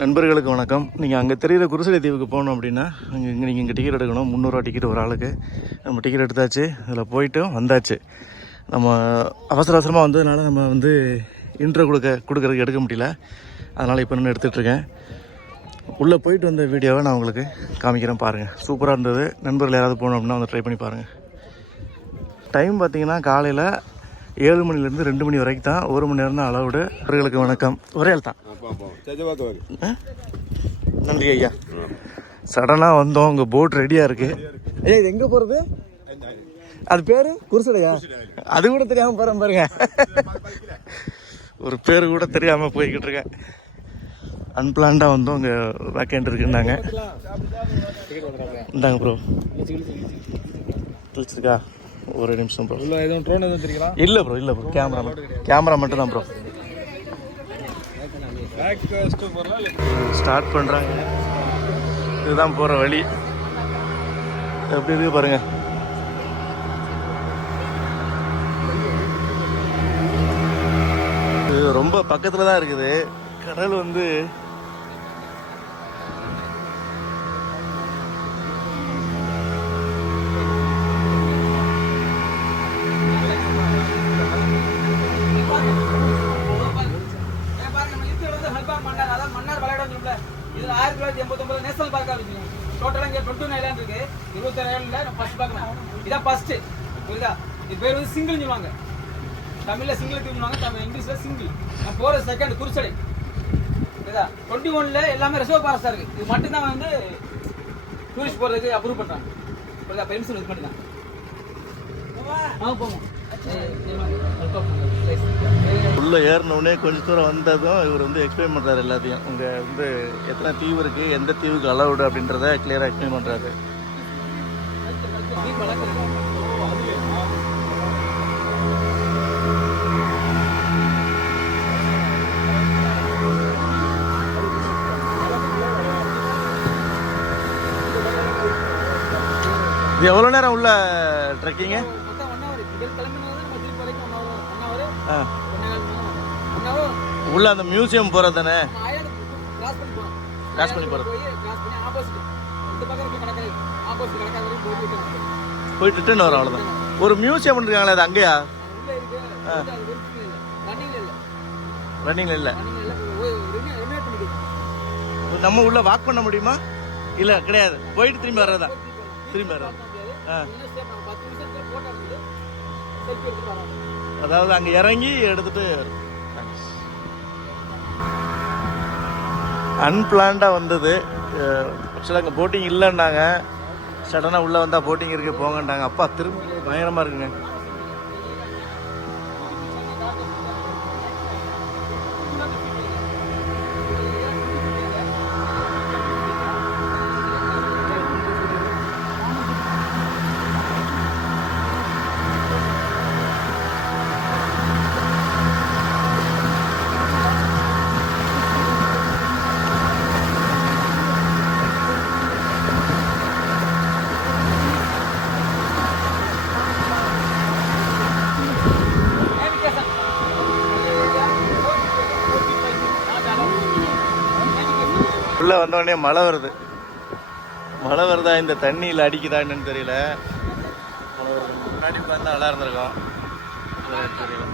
நண்பர்களுக்கு வணக்கம். நீங்கள் அங்கே தெரிகிற குருசலை தீவுக்கு போகணும் அப்படின்னா நீங்கள் இங்கே டிக்கெட் எடுக்கணும். 300 டிக்கெட் ஒரு ஆளுக்கு. நம்ம டிக்கெட் எடுத்தாச்சு, அதில் போயிட்டு வந்தாச்சு. நம்ம அவசரமாக வந்ததுனால நம்ம வந்து இன்ட்ரோ கொடுக்கறதுக்கு எடுக்க முடியல. அதனால் இப்போ நின்று எடுத்துகிட்ருக்கேன். உள்ளே போயிட்டு வந்த வீடியோவை நான் உங்களுக்கு காமிக்கிறேன், பாருங்கள். சூப்பராக இருந்தது. நண்பர்கள் யாராவது போகணும் அப்படின்னா வந்து ட்ரை பண்ணி பாருங்கள். டைம் பார்த்திங்கன்னா காலையில் 7 மணிலேருந்து 2 மணி வரைக்கும் தான். 1 மணி நேரம் தான் அளவுடு. அவர்களுக்கு வணக்கம். ஒரே ஆள் தான். நன்றி ஐயா. சடனாக வந்தோம். உங்கள் போட் ரெடியாக இருக்குது. ஐயா இது எங்கே போகிறது? அது பேர் குருசலையா? அது கூட தெரியாமல் போகிறேன் பாருங்க. ஒரு பேர் கூட தெரியாமல் போய்கிட்டு இருக்கேன். அன்பிளான்டாக வந்தோம். இங்கே வேக்கண்ட் இருக்குன்னாங்க. இந்தாங்க ப்ரோ. கிழிச்சிருக்கா? ஒரு நிமிஷம் ப்ரோ. இல்லை எதுவும் ட்ரோன் எதுவும் தெரியுங்களா? இல்லை ப்ரோ கேமரா மட்டும் தான் ப்ரோ. ஸ்டார்ட் பண்ணுறாங்க. இதுதான் போகிற வழி. எப்படி இருக்கு பாருங்க. இது ரொம்ப பக்கத்தில் தான் இருக்குது. கடல் வந்து மன்னார் விளையாட 1989 நேஷனல் பார்க்கா இருக்கு. டோட்டலா இங்க 29 ஐலாண்ட் இருக்கு. 27 ஐலாண்ட்ல ஃபர்ஸ்ட் பார்க்கலாம். இதான் ஃபர்ஸ்ட். புரியுதா? இது பேர் வந்து சிங்கிள் சொல்லுவாங்க. தமிழ்ல சிங்கிள் சொல்லுவாங்க, இங்கிலீஷ்ல சிங்கிள். நான் போற செகண்ட் குருசலை. புரியுதா? 21ல எல்லாமே ரிசர்வ் ஃபாரஸ்டா இருக்கு. இது மட்டும் தான் வந்து டூரிஸ்ட் போறதுக்கு அப்ரூவ் பண்றாங்க. புரியுதா? பெர்மிஷன் இது மட்டும் தான். போவோம். உள்ளே ஏறினோடனே கொஞ்சம் தூரம் வந்ததும் இவர் வந்து எக்ஸ்பிளைன் பண்ணுறாரு எல்லாத்தையும். இங்கே வந்து எத்தனை தீவு இருக்குது, எந்த தீவுக்கு அலவுடு அப்படின்றத கிளியராக எக்ஸ்பிளைன் பண்ணுறாரு. இது எவ்வளோ நேரம் உள்ள ட்ரெக்கிங்கு? உள்ள அந்த மியூசியம் போறது தானே? கிராஸ் பண்ணி போறது. போயிட்டு ரிட்டர்ன் வரும், அவ்வளோதான். ஒரு மியூசியம் இருக்காங்களே, அது அங்கேயா? ரன்னிங்ல இல்லை. நம்ம உள்ள வாக் பண்ண முடியுமா? இல்லை கிடையாது. போயிட்டு திரும்பி வர்றதா? திரும்பி வர்றது. அதாவது அங்கே இறங்கி எடுத்துட்டு அன்பிளான்டாக வந்தது. ஆக்சுவலாக அங்கே போட்டிங் இல்லைன்னாங்க. சடனாக உள்ளே வந்தால் போட்டிங் இருக்குது போங்கன்றாங்க. அப்பா திரும்ப பயங்கரமாக இருக்குங்க. உள்ளே வந்தோடனே மழை வருதா இந்த தண்ணியில் அடிக்குதா என்னன்னு தெரியல. முன்னாடி உட்காந்து நல்லா இருந்திருக்கும், தெரியல.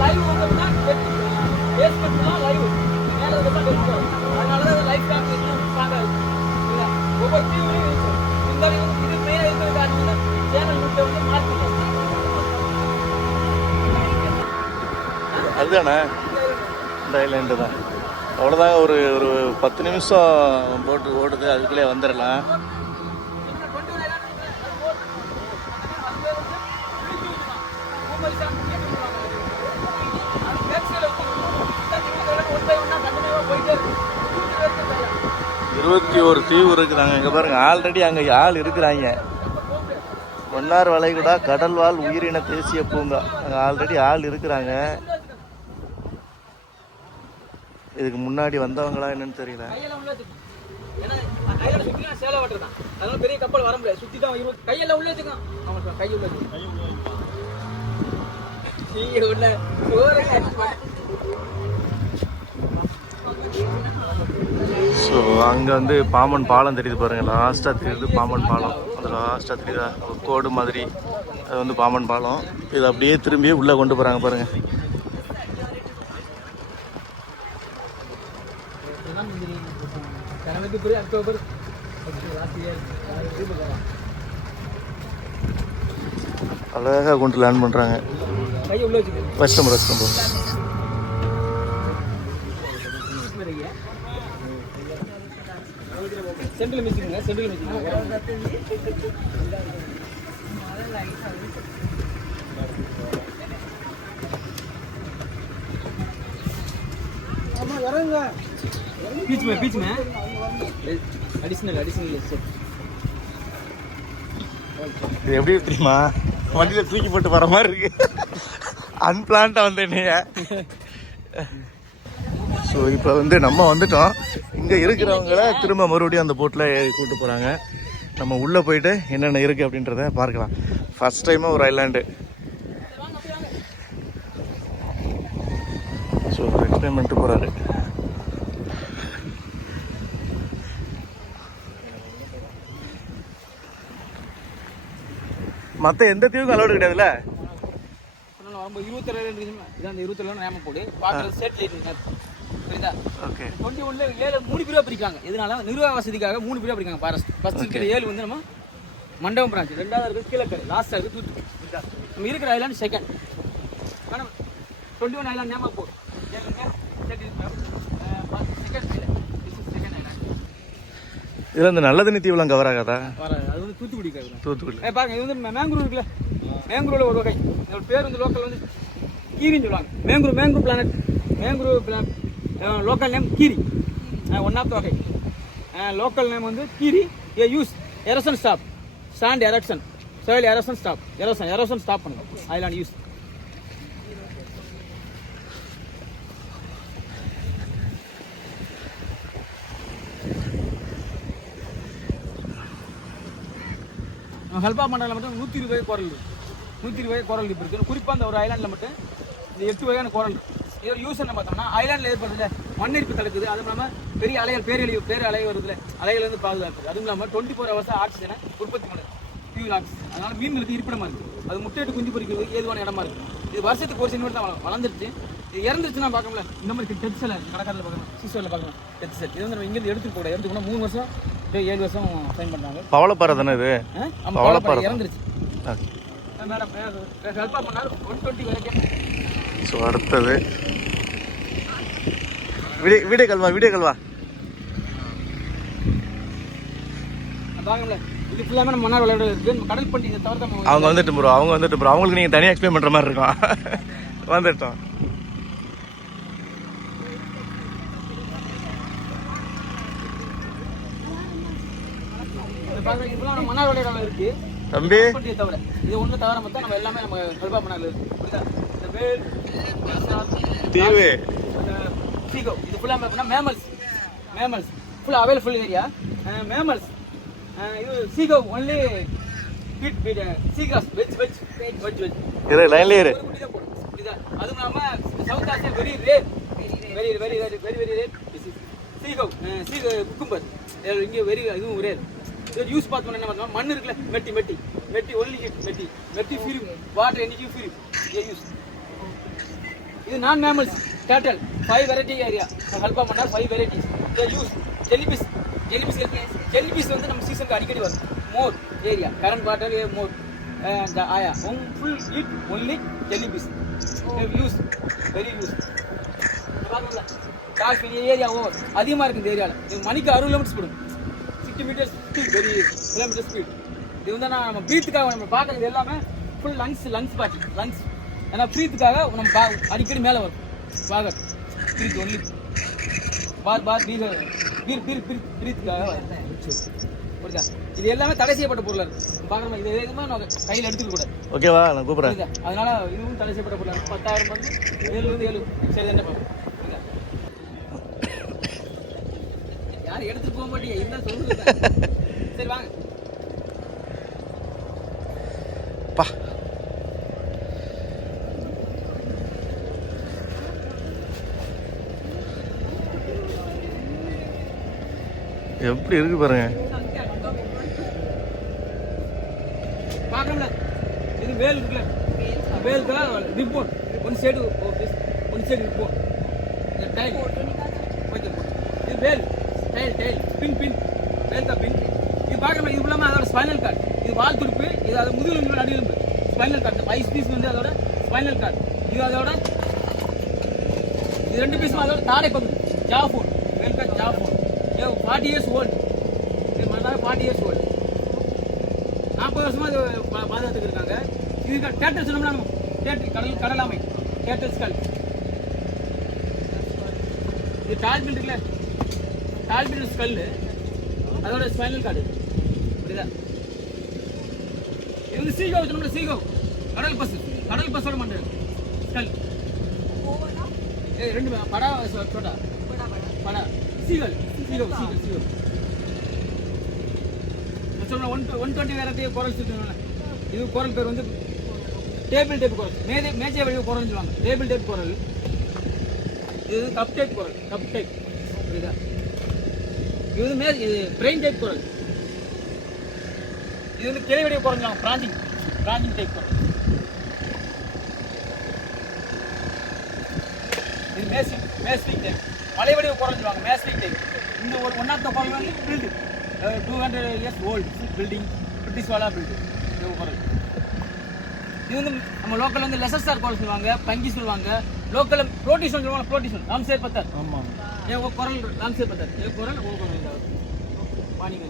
லைவ் வந்து லைவ் ஒவ்வொரு தீவுலையும் இந்த இது மெயின் இதுதானே இந்த ஐலாண்டு தான். அவ்வளோதாங்க, ஒரு ஒரு 10 நிமிஷம் போட்டு ஓடுது, அதுக்குள்ளே வந்துடலாம். இருபத்தி ஒரு தீவு இருக்குதாங்க இங்கே பாருங்க. ஆல்ரெடி அங்கே ஆள் இருக்கிறாங்க. மன்னார் வளைகுடா கடல்வாழ் உயிரின தேசிய பூங்கா, அங்கே ஆல்ரெடி ஆள் இருக்கிறாங்க. இதுக்கு முன்னாடி வந்தவங்களா என்னன்னு தெரியல. பெரிய கப்பல் வர முடியாது, சுத்தி தான் கையெல்லாம் உள்ள வச்சுக்கலாம். கை உள்ள ஸோ அங்கே வந்து பாம்பன் பாலம் தெரியுது பாருங்க. லாஸ்ட்டாக தெரியுது பாம்பன் பாலம். அது லாஸ்ட்டாக தெரியுதா ஒரு கோடு மாதிரி, அது வந்து பாம்பன் பாலம். இது அப்படியே திரும்பி உள்ளே கொண்டு போகிறாங்க பாருங்க. அழகாக கொண்டு லேண்ட் பண்ணுறாங்க. கஷ்டம் கஷ்டம். சென்ட்ரல் மியூசிக்குங்க, சென்ட்ரல் மியூசிக். ஆமா இறங்க. பீச் மே அடிஷனல் செட். இது எப்படி தெரியுமா, வண்டியில் தூக்கி போட்டு வர மாதிரி இருக்கு. அன்பிளான்டாக வந்தேன் நீ. ஸோ இப்போ வந்து நம்ம வந்துட்டோம். இங்கே இருக்கிறவங்கள திரும்ப மறுபடியும் அந்த போட்டில் கூப்பிட்டு போகிறாங்க. நம்ம உள்ளே போயிட்டு என்னென்ன இருக்குது அப்படின்றத பார்க்கலாம். ஃபஸ்ட் டைமாக ஒரு ஐலாண்டு. ஸோ எக்ஸ்பிளைன் பண்ணிட்டு போகிறாரு. மற்ற எந்த தீவுக்கும் அலோடு கிடையாதுல்ல? 22 நேம போடு பார்க்குறது சேட்டலைட். புரியுதா? ஓகே. 21ல 7 3 பிரிவா பிரிக்காங்க. எதனால நிர்வாக வசதிக்காக 3 பிரிவா பிரிக்காங்க. ஃபாரஸ்ட் ஃபர்ஸ்ட் இருக்கிற 7 வந்து நம்ம மண்டபம் பிரான்ச், ரெண்டாவது இருக்கு கீழக்கரை, லாஸ்டா இருக்கு தூத்துக்குடி. புரியுதா? நம்ம இருக்கிற ஐலாண்ட் செகண்ட். மேடம் 21 ஐலாண்ட் நேம போடு. ஏங்க செகண்ட் ஐலாண்ட். இதில் இந்த நல்ல தண்ணி தீவுலாம் கவர் ஆகாதா? அது வந்து தூத்துக்குடி கவர். தூத்துக்குடி பாருங்க, இது வந்து மேங்க்ரூவ் இருக்குல்ல, மேங்க்ரூவ்ல ஒரு வகை. இதோட பேர் வந்து லோக்கல் வந்து கீரின்னு சொல்லுவாங்க. Mangrove plant, mangrove local name கீரி, ஒன் ஆஃப் த வகை. லோக்கல் நேம் வந்து கீரி. ஏ use erosion stop, sand erection, soil erosion stop, erosion stop பண்ணுங்க ஐலாண்ட் யூஸ். ஹெல்ப்பா மண்டலில் மட்டும் 120 வகை கோரல் இருக்குது. 120 வகை கோரல் இப்போ இருக்குது. குறிப்பாக அந்த ஒரு ஐலாண்டில் மட்டும் இந்த 8 வகையான கோரல் இருக்குது. இதோட யூஸ் என்ன பார்த்தோம்னா, ஐலாண்டில் ஏற்படுறதுல மண்ணெரிப்பு தடுக்குது. அதுவும் இல்லாமல் பெரிய அலைகள் பேரலை வருதுல, அலைகள்லேருந்து பாதுகாக்குது. அதுவும் இல்லாமல் 24 ஹவர்ஸ் ஆக்சிஜனை உற்பத்தி பண்ணுது, ஃபியூல் ஆக்சிஜன். அதனால் மீன்களுக்கு இருப்பிடமா இருக்குது. அது முட்டையிட்டு குஞ்சு பொறிக்கிறது ஏதுவான இடமா இருக்குது. இது வருஷத்துக்கு ஒரு சின்ன தான் வளர்ந்துருச்சு. இது இறந்துருச்சுன்னா பார்க்கல. இந்த மாதிரி டெத் செல் கடற்கரையில் பார்க்கணும், சீசரில் பார்க்கணும் டெத் செல். இது வந்து நம்ம இங்கேருந்து எடுத்துட்டு போனால் 3 வருஷம் 7 வருஷம் சைன் பண்ணாங்க. பவளப்பாறை தானே இது? பவளப்பாறை இறந்துருச்சு மேடம். ஹெல்ப்பாக பண்ணாலும் 120 வரைக்கும். ஸோ அடுத்தது வீடியோ கல்வா பாருங்கள. இது ஃபுல்லாமே நம்ம மன்னார் விளையாட இருக்குது. கடல் பண்டி இதை தவிர அவங்க வந்துட்டு ப்ரோ, அவங்களுக்கு நீங்கள் தனியாக எக்ஸ்பிளைன் பண்ணுற மாதிரி இருக்கும். வந்துட்டோம். மன்னார் விளையாட இருக்கு தம்பி. தவிர இது ஒன்று தவிர மொத்தம் நம்ம எல்லாமே நம்ம ஹெல்ப்பா பண்ணால இருக்கு. இந்த வேல் தீவு சீகோ இது ஃபுல்லாக எப்படின்னா மேமல்ஸ் ஃபுல்லாக அவைலபிள் ஏரியா. மேமல்ஸ் இது சீகோ ஒன்லி சீகிராஸ் வெஜ் இரு லைன்லேயே இரு. அதுவும் இல்லாமல் south Asia very rare சீகோ cucumber இங்கே வெரி இதுவும் ரேர். இது யூஸ் பார்த்தோம்னா என்ன பார்த்தோம்னா, மண் இருக்குல்ல, மெட்டி ஒன்லி மெட்டி few water energy few use. இது நான் மேமல்ஸ் டேட்டல் 5 வெரைட்டி ஏரியா ஹெல்ப்பா பண்ணா 5 வெரைட்டிஸ் யூஸ். ஜெல்லிபிஸ் வந்து நம்ம சீசனுக்கு அடிக்கடி வரும். More area current water more full eat only jellyfish. Use very use. Dock area over அதிகமாக இருக்குது இந்த ஏரியாவில். மணிக்கு 60 kilometre speed, 60 metres speed, very kilometre speed. இது வந்து நம்ம ப்ரீத்துக்காக நம்ம பார்க்குறது எல்லாமே ஃபுல் லங்ஸ் பாக்கி லங்ஸ். ஏன்னா ப்ரீத்துக்காக நம்ம அடிக்கடி மேலே வரும். பாக ப்ரீத் ஒன்லி ப்ரீத்துக்காக புரியுதா? இது எல்லாமே தடை செய்யப்பட்ட பொருளாக இருக்குது. பார்க்குறோம் இது எதுவுமே நம்ம கையில் எடுத்துக்க கூடாது. ஓகேவா, நான் கூப்பிட்றேன். அதனால இதுவும் தடை செய்யப்பட்ட பொருளாக 10,000 வந்து 7 சரி என்ன பார்ப்போம். யாரும் எடுத்துட்டு போக மாட்டீங்க, என்ன சொல்லுங்க. சரி வாங்க. பா எப்படி இருக்கு பாருங்க. பார்க்கணும்ல, இது வேல் இருக்குல்ல, வேலுக்குள்ள ரிப்போர்ட் ஒன் சைடு ரிப்போர்ட். இந்த டைல் ஓகே, இது வேல் டைல் பின் வேல் தான் பின். இது பார்க்கணும். இது இல்லாமல் அதோட ஸ்பைனல் கார்டு, இது வால் துடுப்பு, இது அது முதுகெலும்பு நடுவெலும்பு ஸ்பைனல் கார்டு. 5 பீஸ் வந்து அதோட ஸ்பைனல் கார்டு. இது அதோட இது 2 பீஸும் அதோட தாடை பகுதி ஜா ஃபோன். வேல் கார்டு ஜா ஃபோன் 40 years old. இது மாதிரி 40 years old. 40 வருஷமா இது பாதுகாத்துக்கு இருக்காங்க. இதுக்கு டேட்டல் சொன்னோம்னா டேட்டல் கடலாமை டேட்டல் ஸ்கல். இது டால்பின் இருக்குல்ல, டால்பின் ஸ்கல்லு அதோட ஸ்பைனல் கார்டு புரியுதா? இது வந்து சீகோ சொன்னோம்ல, சீகோ கடல் பஸ்ஸோட மண்டல் ஸ்கல். ரெண்டு படா சோட்டா படா சீகல் சொன்ன 120 வெரைட்டி குரல் சொல்லுவாங்க. இது குரல் பேர் வந்து டேபிள் டைப் குரல், மேஜை வடிவ குரல் சொல்லுவாங்க. டேபிள் டைப் குரல். இது வந்து கப் டைப் குரல், கப் டைப் புரியுதா? இது வந்து இது பிரெயின் டைப் குரல். இது வந்து கிளை வடிவ குரல் சொல்லுவாங்க, பிராஞ்சிங் டைப் குரல். இது மேஸ்டிக் டைப், மலை வடிவ குரல் சொல்லுவாங்க, மேஸ்டிக் டைப். இந்த ஒரு ஒன் ஆஃப் த குரல் வந்து build 200 years old building, British வாலா பில்டிங். இது குரல். இது வந்து நம்ம லோக்கல் வந்து லெசர் ஸ்டார் குரல் சொல்லுவாங்க, பங்கி சொல்லுவாங்க. லோக்கல் ப்ரோட்டிஷன் சொல்லுவாங்க, ப்ரோட்டிஷன் ராம்சேர் பத்தர். ஆமாம், குரல் ராம்சேர் பத்தர். இது குரல் வாணிங்க.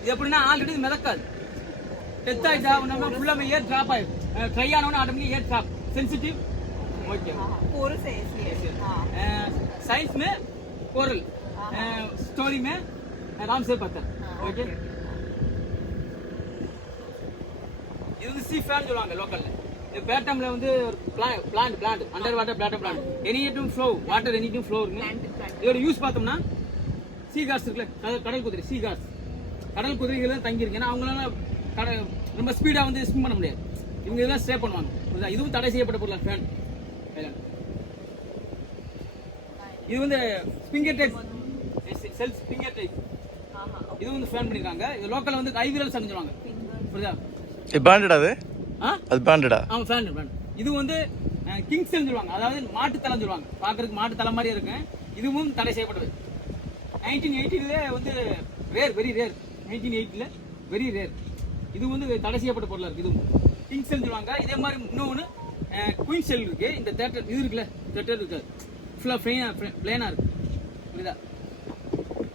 இது எப்படின்னா ஆல்ரெடி மிதக்காது, டெத் ஆகிட்டா நம்ம ஃபுல்லாக ஏர் ட்ராப் ஆகிடும். ட்ரை ஆனவொன்னே automatic air drop sensitive. Okay, science में कोरल, स्टोरी में राम से पत्थर. ओके, இது வந்து சி ஃபேன் சொல்லுவாங்க லோக்கல்ல. இது பேட்டம்ல வந்து plant under water plant anytime flow water anytime flow இருக்கு. இதோட யூஸ் பார்த்தோம்னா சீ கார்ஸ் இருக்குல்ல, கடல் குதிரை, சீ கார்ஸ் கடல் குதிரைகள் தான் தங்கி இருக்கு. ஏன்னா அவங்களால ரொம்ப ஸ்பீடா வந்து ஸ்விம் பண்ண முடியாது, இவங்க இதெல்லாம் ஸ்டே பண்ணுவாங்க. இதுவும் தடை செய்யப்பட்ட பொருள் ஃபேன். இது வந்து finger type, cells finger type. இது வந்து ஃபேன் பண்ணிருக்காங்க. இது லோக்கல்ல வந்து ஐவிரல் சங்கு சொல்லுவாங்க. புரியுதா? இது பிராண்டட், அது பிராண்டடா? ஆமா, பிராண்ட். இது வந்து கிங்ஸ் சொல்லுவாங்க, அதாவது மாட்டு தலை சொல்லுவாங்க. பார்க்கிறதுக்கு மாட்டு தலை மாதிரி இருக்கு. இதுவும் தடை செய்யப்பட்டது. 1980ல வந்து ரேர், வெரி ரேர். 1980ல வெரி ரேர். இது வந்து தடை செய்யப்பட்ட பொருளா இருக்கு. இதுவும் கிங்ஸ் சொல்லுவாங்க. இதே மாதிரி இன்னொன்று குயின் செல் இருக்கு. இந்த தேட்டர் இது இருக்குல்ல, தேட்டர் இருக்கு ஃபுல்லாக பிளேனா இருக்கு. புரியுதா?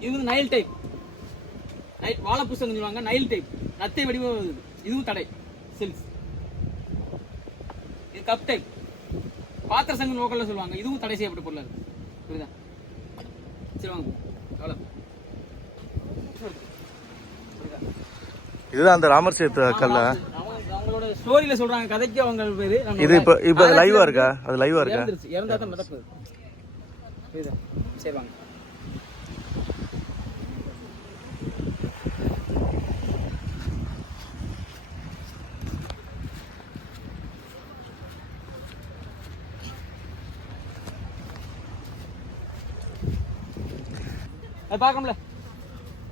இது வந்து நைல் டைப், வாழைப்பூசங்க சொல்லுவாங்க. நைல் டைப் நத்தை வடிவம். இதுவும் தடை செல்ஸ். இது கப் டைப், பாத்திர சங்கம் லோக்கல்ல சொல்லுவாங்க. இதுவும் தடை செய்யப்பட்ட பொருளா இருக்கு. புரியுதா? சரி வாங்க. இதுதான் அந்த ராமர் சேத்து கல்ல. அவங்களோட ஸ்டோரியில சொல்றாங்க, கதைக்கு அவங்க பேரு. இது இப்ப லைவா இருக்கா? அது லைவா இருக்கா? இறந்தா தான் மிதப்பு. புரியுதா? சரி வாங்க. அது பார்க்கணும்ல,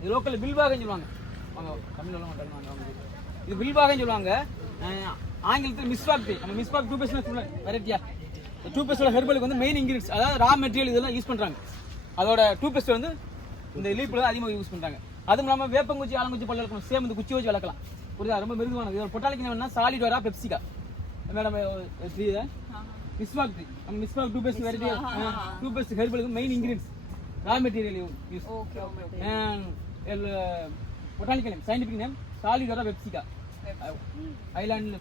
இது லோக்கல் பில்பாகன்னு சொல்லுவாங்க. வாங்க, தமிழ்ல சொல்ல மாட்டாங்க. இது பில்பாகன்னு சொல்லுவாங்க. ஆங்கிலத்தில் மிஸ்வாக். நம்ம மிஸ்வாக் டூ பேஸ்ட் வெரைட்டியா. டூ பேஸ்டோட ஹெர்பலுக்கு வந்து மெயின் இன்கிரீடியன்ஸ், அதாவது ரா மெட்டீரியல் இதெல்லாம் யூஸ் பண்ணுறாங்க. அதோட டூ பேஸ்ட் வந்து இந்த லீப்பில் தான் அதிகமாக யூஸ் பண்ணுறாங்க. அதுவும் இல்லாமல் வேப்பங்குச்சி, ஆலங்குச்சி பல்ல இருக்கும், சேம் இந்த குச்சி வச்சு வளர்க்கலாம். புரியுதா? ரொம்ப மிருதுவானது. இது பொட்டாலிக்கு வேணா சாலிட் வரா பெப்சிகா மேடம் தெரியுதா? மிஸ்வாக் ட்ரீ நம்ம மிஸ்வாக் toothpaste variety toothpaste herbal main ingredients raw material use. Botanical name scientific name சாலிட் வரா பெப்சிகா. ஐலாண்டில்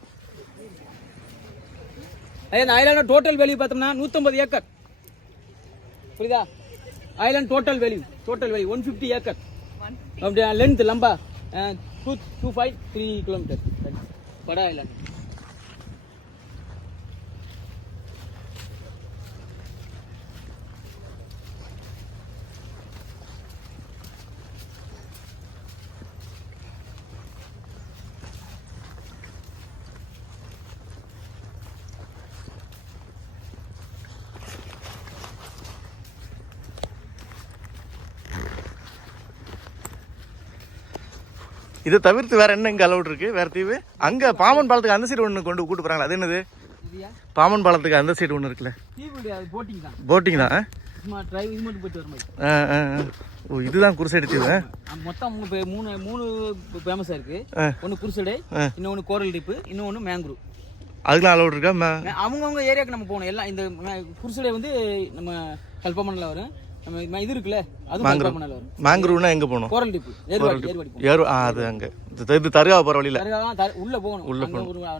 ஐலாண்டோட டோட்டல் வேல்யூ பார்த்தோம்னா 150 ஏக்கர். புரியுதா? Island total value 150 acre. அப்படியே லென்த் லம்பா 253 கிலோமீட்டர் படா ஐலாண்ட். இதை தவிர்த்து வேற என்ன இங்கே அலவுட் இருக்கு? வேற தீவு அங்கே பாம்பன் பாலத்துக்கு அந்த சைடு ஒன்று கூட்டு போறாங்களா? அது என்னது? பாம்பன் பாலத்துக்கு அந்த சைடு ஒன்று இருக்குல்ல? போட்டிங் தான். ஓ, இதுதான் குருசைடு தீவு. மொத்தம் மூணு ஃபேமஸா இருக்கு. ஒன்னு குருசைடு, இன்னொன்னு கோரல் டீப், இன்னொன்னு மேங்க்ரூவ். அதுக்கெல்லாம் அலவுட் இருக்கா? அவங்கவுங்க ஏரியாவுக்கு நம்ம போகணும். எல்லாம் இந்த குருசைடு வந்து நம்ம கல்பமன்ல வரும். நம்ம இது இருக்குல்ல அது கல்பமன்ல வரும். மேங்க்ரூவ்னா எங்க போகணும்? கோரல் டீப் ஏர்வாடி அது அங்க இது தர்கா போற வழியில உள்ள போகணும். ஒரு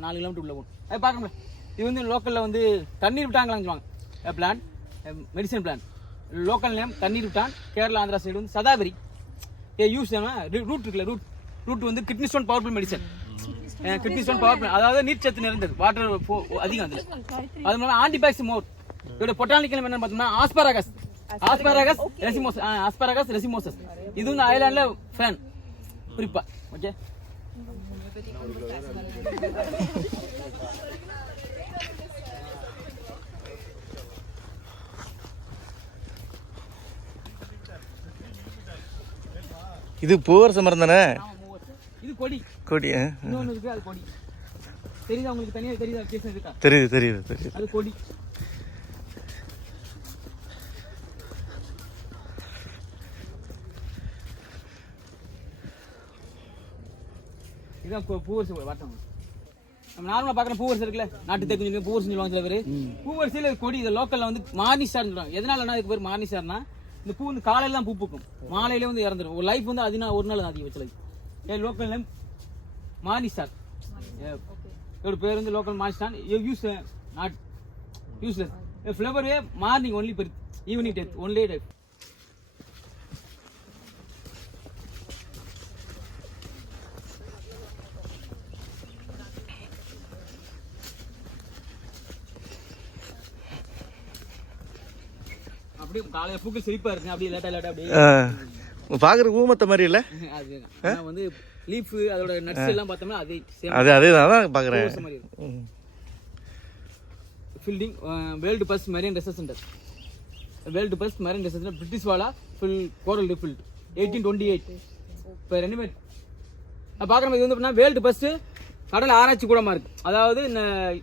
4 கிலோமீட்டர் உள்ள போகணும். அது பார்க்கணும்ல. இது வந்து லோக்கல்ல வந்து தண்ணீர் விட்டாங்களான்னு சொல்லுவாங்க. Plan medicine plan local name தண்ணீர் விட்டான். கேரளா ஆந்திரா சைடு வந்து சதாபரி. யூஸ் ரூட் இருக்குல்ல, ரூட் வந்து kidney stone powerful medicine. Kidney stone powerful அதாவது நீர் சத்து நிறைந்தது, வாட்டர் அதிகம் அதில். அது மூலம் ஆன்டிபாக்ஸ் மோர். இதோட பொட்டானிக்கல் என்னன்னு பார்த்தோம்னா ஆஸ்பாரகஸ் ரெசிமோசஸ். இது வந்து ஐலாண்ட்ல ஃபேன் குறிப்பா. ஓகே, இது பூவரச மரம் தானே? இது கொடி. இன்னொன்னு இருக்கு, அது கொடி. தெரியுதா உங்களுக்கு? தனியா தெரியுதா? கேஸ் இருக்கா? தெரியுது. அது கொடி. இதான் பூவரசு வாட்டம். நம்ம நார்மலா பாக்குற பூவரசு இருக்குல்ல, நாட்டு தேக்கு சொல்லி பூவரசு சொல்லுவாங்க சில பேர். பூவரசியில கொடி. இது லோக்கல்ல வந்து மார்னிஸ்டார் சொல்லுவாங்க. எதனாலன்னா இதுக்கு பேர் மார்னிஸ்டார்னா இந்த பூ வந்து காலையில தான் பூ பூக்கும், மாலையில வந்து இறந்துடும். ஒரு லைஃப் வந்து அதுனா ஒரு நாள் அதிகம் வச்சு லைஃப். Local name மார்னிஸ்டார். இதோட பேர் வந்து local morning star. Use not useless. Flower morning only per evening death only death. அப்படியே காலையில பூக்கள் செழிப்பா இருக்கு. அப்படியே லேட்டா அப்படியே பாக்குற ஊமத்த மாதிரி இல்ல? அது வந்து லீஃப் அதோட நட்ஸ் எல்லாம் பார்த்தோம்னா அதே தான் பாக்குறேன். Fielding world first marine research centre. British வாலா ஃபுல் கோரல் ரீஃபில்ட் 1828. இப்போ ரெனிமேட் பார்க்குற இது வந்து வேர்ல்டு ஃபர்ஸ்ட் கடல் ஆராய்ச்சி கூடமா இருக்கு. அதாவது இந்த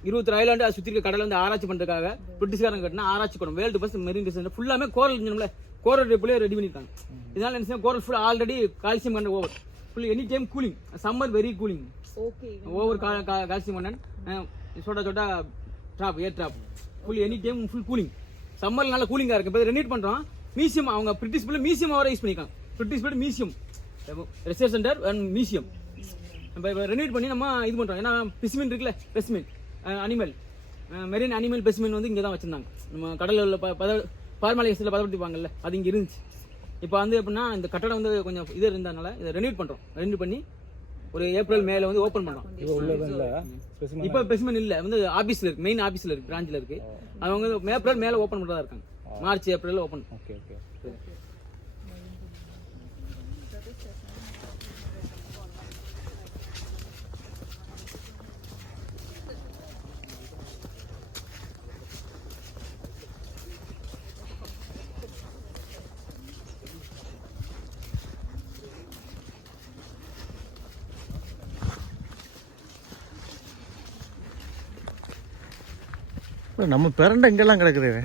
20 ஐலாண்டு சுற்றி இருக்க கடலை வந்து ஆராய்ச்சி பண்றதுக்காக பிரிட்டிஷ்காரங்க கட்டினா ஆராய்ச்சி கூடம். வேர்ல்டு ஃபர்ஸ்ட் மெரின் ரிசர்ச் ஃபுல்லாமே கோரல் இன்ஜின்ல கோரல் ரீஃப்ல ரெடி பண்ணிருக்காங்க. இதனால என்ன coral full already calcium content over full any time cooling. Summer very cooling. Over calcium content சோட்டா drop air drop full any time full cooling. சம்மர்ல நல்ல கூலிங்கா இருக்கு. இப்போ ரெனியூட் பண்றோம். மியூசியம் அவங்க பிரிட்டிஷ் பிள்ளை மியூசியம் அவரை யூஸ் பண்ணிருக்காங்க. பிரிட்டிஷ் பிள்ளை museum research centre and museum இப்போ ரெனியூட் பண்ணி நம்ம இது பண்றோம். ஏன்னா ஸ்பெசிமென் இருக்குல்ல, specimen animal marine animal specimen வந்து இங்கே தான் வச்சிருந்தாங்க. நம்ம கடலில் உள்ள பார்மாலிகேஷனில் பதப்படுத்திப்பாங்கல்ல, அது இங்கே இருந்துச்சு. இப்போ வந்து எப்படின்னா இந்த கட்டடம் வந்து கொஞ்சம் இது இருந்ததுனால இதை ரெனியூட் பண்றோம். ரெனியூட் பண்ணி ஒரு ஏப்ரல் மேல வந்து ஓப்பன் பண்றோம். இப்போ ஸ்பெசிமென் இல்லை வந்து ஆபீஸ்ல இருக்கு, மெயின் ஆபீஸ்ல இருக்கு, பிரான்ச்ல இருக்கு. அவங்க ஏப்ரல் மேல ஓப்பன் பண்றதா இருக்காங்க. March April open. நம்ம பிறண்ட இங்கெல்லாம் கிடக்குது.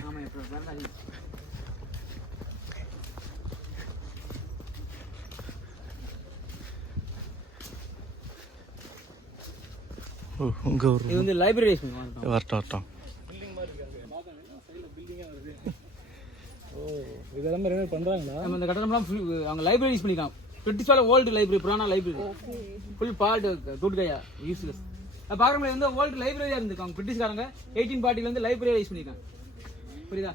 ஓ இங்கே ஒரு இது வந்து லைப்ரரி யூஸ் பண்ணுவாங்க. வரட்டும் வரட்டும். ஓ இதெல்லாம் ரெனோவேட் பண்ணுறாங்களா? நம்ம இந்த கட்டடம்லாம் ஃபுல் அவங்க லைப்ரரி யூஸ் பண்ணிக்கலாம். பிரிட்டிஷோட ஓல்டு லைப்ரரி, புராண லைப்ரரி, ஃபுல் பார்ட் டூட்கையா யூஸ்லெஸ். பார்க்கும்போது வந்து ஓல்டு லைப்ரரியாக இருந்திருக்காங்க பிரிட்டிஷ்காரங்க. 1840 வந்து லைப்ரரியாக யூஸ் பண்ணியிருக்காங்க. புரியுதா?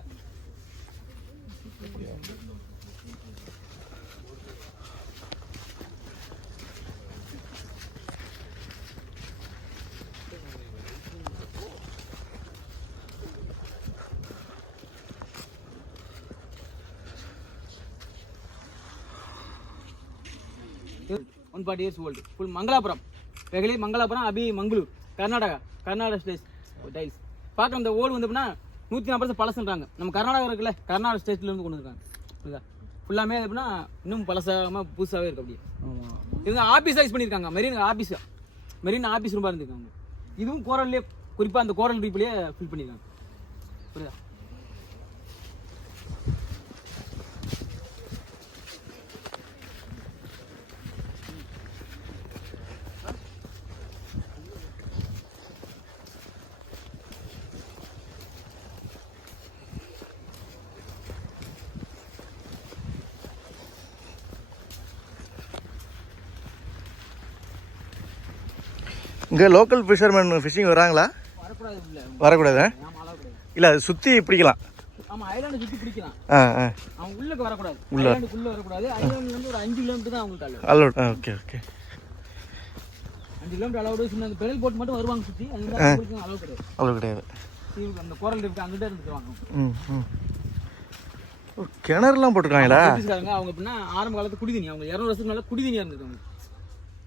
One 40 years old. Full Mangalapuram வெகலி, மங்களாபுரம், அபி, மங்களூர், கர்நாடகா ஸ்டேட் டைல்ஸ். பார்க்க அந்த ஓல்டு வந்து எப்படின்னா 140 பழசுன்றாங்க. நம்ம கர்நாடகா இருக்குல்ல, கர்நாடகா ஸ்டேட்லேருந்து கொண்டு வந்துருக்காங்க. புரியுதா? ஃபுல்லாமே எப்படின்னா இன்னும் பழசாகாமல் புதுசாகவே இருக்கு. அப்படியே இவங்க ஆஃபீஸ் யூஸ் பண்ணியிருக்காங்க. மெரின் ஆஃபீஸ் ரூபாக இருந்திருக்காங்க. இதுவும் கோரல்லே, குறிப்பாக அந்த கோரல் ரீப்லேயே ஃபில் பண்ணியிருக்காங்க. புரியுதா? இங்கே லோக்கல் ஃபிஷர்மேன் ஃபிஷிங் வராங்களா? வரக்கூடாது. இல்லை வரக்கூடாது. ஆமாம், வரக்கூடாது. இல்லை அது சுற்றி பிடிக்கலாம். ஆமாம், ஐலாண்டை சுற்றி பிடிக்கலாம். அவங்க உள்ளுக்கு வரக்கூடாது. உள்ள ஐலாண்டுக்குள்ளே வரக்கூடாது. ஐலாண்டு வந்து ஒரு 5 கிலோமீட்டர் தான் அவங்களுக்கு allot. Okay okay. 5 kilometre allot. சும்மா அந்த பெடல் போட் மட்டும் வருவாங்க சுற்றி. அதுக்கு அலோட் கிடையாது. அவ்வளோ கிடையாது. அந்த கோரல் இருக்கு அங்கிட்ட இருந்துருவாங்க. கிணறுலாம் போட்டுருக்காங்களா? அவங்க எப்படின்னா ஆரம்ப காலத்து குடிதண்ணி, அவங்க 200 வருஷத்துக்கு மேலே குடிதண்ணியாக இருந்திருக்காங்க.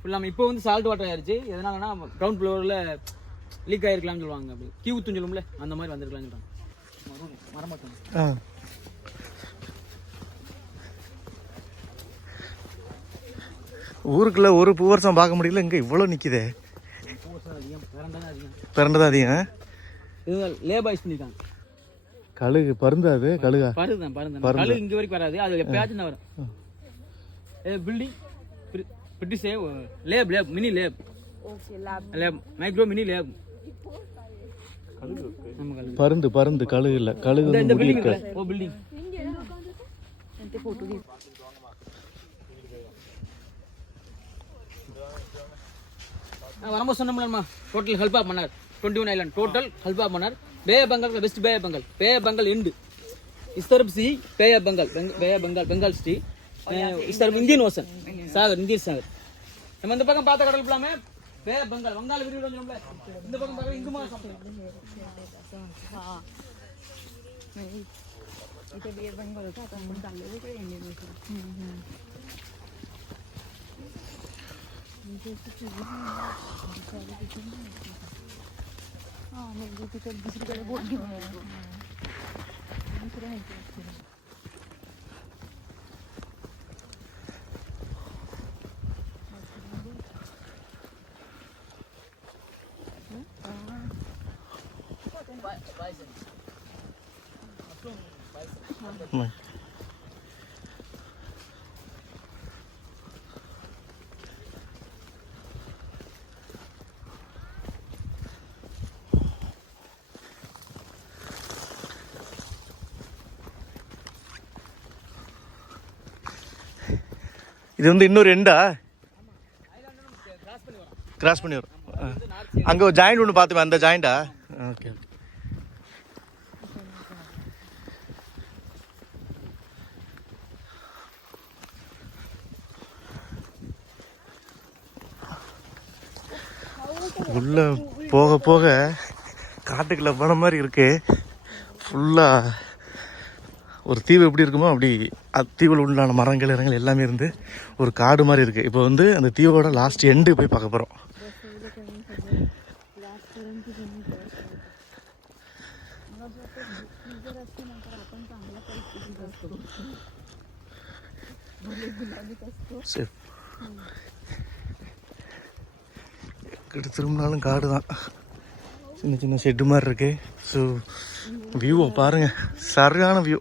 ஃபுல்லாமல் இப்போ வந்து சால்ட் வாட்டர் ஆயிடுச்சு. எதனாலனா கிரவுண்ட் ஃப்ளோரில் லீக் ஆகிருக்கலாம்னு சொல்லுவாங்க. அப்படி கீ ஊத்துன்னு சொல்லும்ல, அந்த மாதிரி வந்திருக்கலாம்னு சொல்லுவாங்க. மரமாட்டாங்க. ஊருக்குள்ள ஒரு பூவரசம் பார்க்க முடியல, இங்கே இவ்வளோ நிற்கிதே. பிறண்டதான் அதிகம். இது லேபாய்ஸ் பண்ணியிருக்காங்க. கழுகு பருந்தாது. கழுகா? பருந்தான். கழுகு இங்கே வரைக்கும் வராது. அது எப்பயாச்சும் தான் வரும். Building British lab mini lab micro mini lab. பருந்து கழுகு இல்லை. கழுகு இந்த பில்டிங் இல்லை. ஓ பில்டிங். வரும்போது சொன்னோம்லம்மா, total gulf of Mannar 21 island total gulf of Mannar. Bay of Bengal, west bay of Bengal, bay of Bengal end, இஸ்தர்ப் sea, bay of Bengal, bay of Bengal, Bengal sea, இஸ்தர்ப் இந்தியன் ஓசன் சாகர், இந்தியன் சாகர். நம்ம இந்த பக்கம் பார்த்த கடல் ஃபுல்லாமே பே ஆஃப் பெங்கால், வங்காள விரிகுடா சொல்லுவோம்ல. இந்த பக்கம் பார்க்க இந்து மகா சமுத்திரம். इथे बे बंगाल होता, आता आपण चाललो इकडे इंडियन ओशन. हां, म्हणजे तिथे दुसरीकडे बोट घेऊन येतो. दुसरं आहे. இது வந்து இன்னொரு எண்டா கிராஸ் பண்ணி வரும். அங்கே ஒரு ஜாயிண்ட் ஒன்று பார்த்துப்பேன், அந்த ஜாயிண்டா? Okay okay. உள்ள போக போக காட்டுக்குள்ள போன மாதிரி இருக்கு. ஃபுல்லாக ஒரு தீவு எப்படி இருக்குமோ அப்படி தீவில் உண்டான மரங்கள் இடங்கள் எல்லாமே இருந்து ஒரு காடு மாதிரி இருக்குது. இப்போ வந்து அந்த தீவோட லாஸ்ட் எண்டு போய் பார்க்க போகிறோம். சரி, எங்கிட்ட திரும்பினாலும் காடு தான். சின்ன சின்ன ஷெட்டு மாதிரி இருக்கு. ஸோ வியூவை பாருங்க, சரியான வியூ,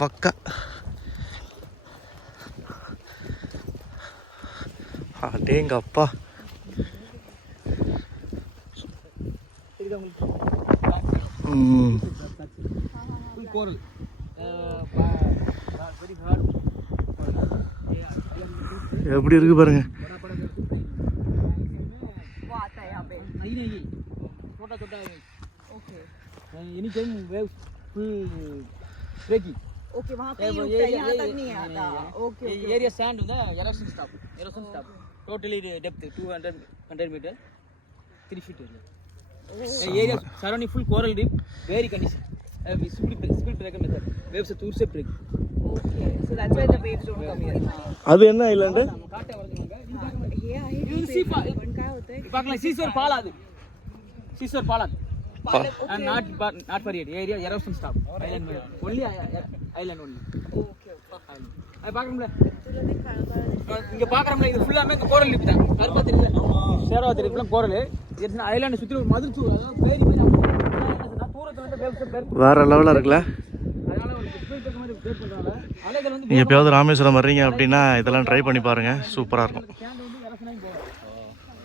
பக்கா. அடேங்க அப்பா. Full coral very hard. எப்படி இருக்கு பாருங்க. नहीं छोटा छोटा okay any time wave full breaking okay वहां पे ही रुकता है, यहां तक नहीं आता. ओके ये एरिया सैंड है erosion stop totally depth 200 metre 3 feet area surrounding full coral reef very condition speed breaker method wave से दूर से break. Okay so that's why the waves don't come here. அது என்ன ஐலண்ட்? काटे वरदुंगा हे आहे You will see पण काय होतंय पाकला सीसर पाला அது सीसर पाला and not for it area erosion stop island only island only. Okay okay அது பாக்கறோம்ல तुला ते काळा இங்க பாக்கறோம்ல இது ஃபுல்லாமே கோரல் லிப் தான். அது பாத்தீங்களா சேராவதி லிப்ல கோரல் இது ஐலாண்ட் சுத்தி ஒரு மதுச்சு அதாவது பேரி பேரி நான் தூரத்துல வந்து வேவ்ஸ் வேற லெவலில் இருக்குல்ல. அதனால ஒரு ஸ்பீட் இருக்க மாதிரி பேர் பண்றாங்க. அலைகள் வந்து நீங்கள் எப்பயாவது ராமேஸ்வரம் வர்றீங்க அப்படின்னா இதெல்லாம் ட்ரை பண்ணி பாருங்கள், சூப்பராக இருக்கும். கேண்ட் வந்து எரசனாய் போகும்.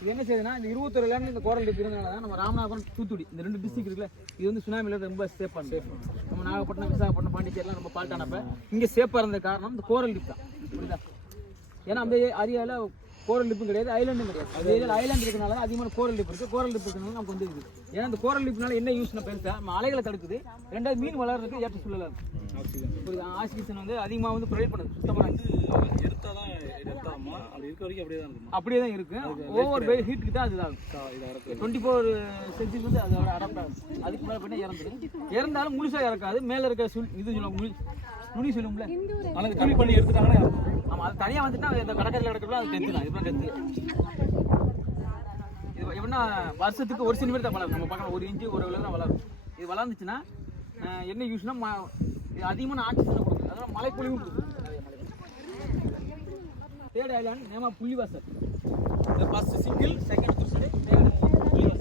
இது என்ன செய்யுதுன்னா இந்த 21 லேண்ட் இந்த கோரல் லிப் இருந்தனால தான் நம்ம ராமநாதபுரம் தூத்துக்குடி இந்த ரெண்டு டிஸ்ட்ரிக்ட் இருக்குல்ல இது வந்து சுனாமில ரொம்ப சேஃப் பண்ணு. நம்ம நாகப்பட்டினம் விசாகப்பட்டினம் பாண்டிச்சேரிலாம் ரொம்ப பால்ட்டானப்ப இங்க சேஃபா இருந்த காரணம் இந்த கோரல் லிப் தான். புரியுதா? ஏன்னா அந்த ஏரியால கோரல் லிப்பும் கிடையாது ஐலாண்டும் கிடையாது. அந்த ஏரியாவில் ஐலாண்ட் இருக்கனால அதிகமான கோரல் லிப் இருக்குது. கோரல் லிப் இருக்கிறனால நமக்கு வந்து இருக்குது. ஏன்னா அந்த கோரல் லிப்னால என்ன யூஸ்னா பெருசா நம்ம அலைகளை தடுக்குது. ரெண்டாவது மீன் வளர்றதுக்கு ஏற்ற சூழலாக இருக்கும். புரியுதா? ஆக்சிஜன் வந்து அதிகமாக வந்து ப்ரொவைட் பண்ணுது. சுத்தமாக அப்படியே தான் இருக்கு. ஓவர் ஹீட்டுக்கு தான் அதுதான் 24 சென்சிஸ் வந்து அதோட அடாப்ட் ஆகும். அதுக்கு மேலே பண்ணி இறந்தாலும் முழுசாக இறக்காது. மேலே இருக்க இது சொல்லுவாங்க நுனி சொல்லும்ல ஆனால் கம்மி பண்ணி எடுத்துட்டாங்கன்னா ஆமாம் அது தனியாக வந்துட்டா இந்த கடற்கரையில் கிடக்கலாம் அது டெத்து தான். இதுதான் டெத்து. இது எப்படின்னா வருஷத்துக்கு 1 சென்டிமீட்டர் தான் வளரும். நம்ம பார்க்கலாம் 1 இன்ச்சு 1 கிலோ தான் வளரும். இது வளர்ந்துச்சுன்னா என்ன யூஸ்னா அதிகமான ஆக்சிஜனை கொடுக்குது. அதனால மழைப்பொழிவும் கொடுக்குது. தேர்ட் ஐலாண்ட் நேமா Pullivasal. First Shingle second Kurusadai third Pullivasal.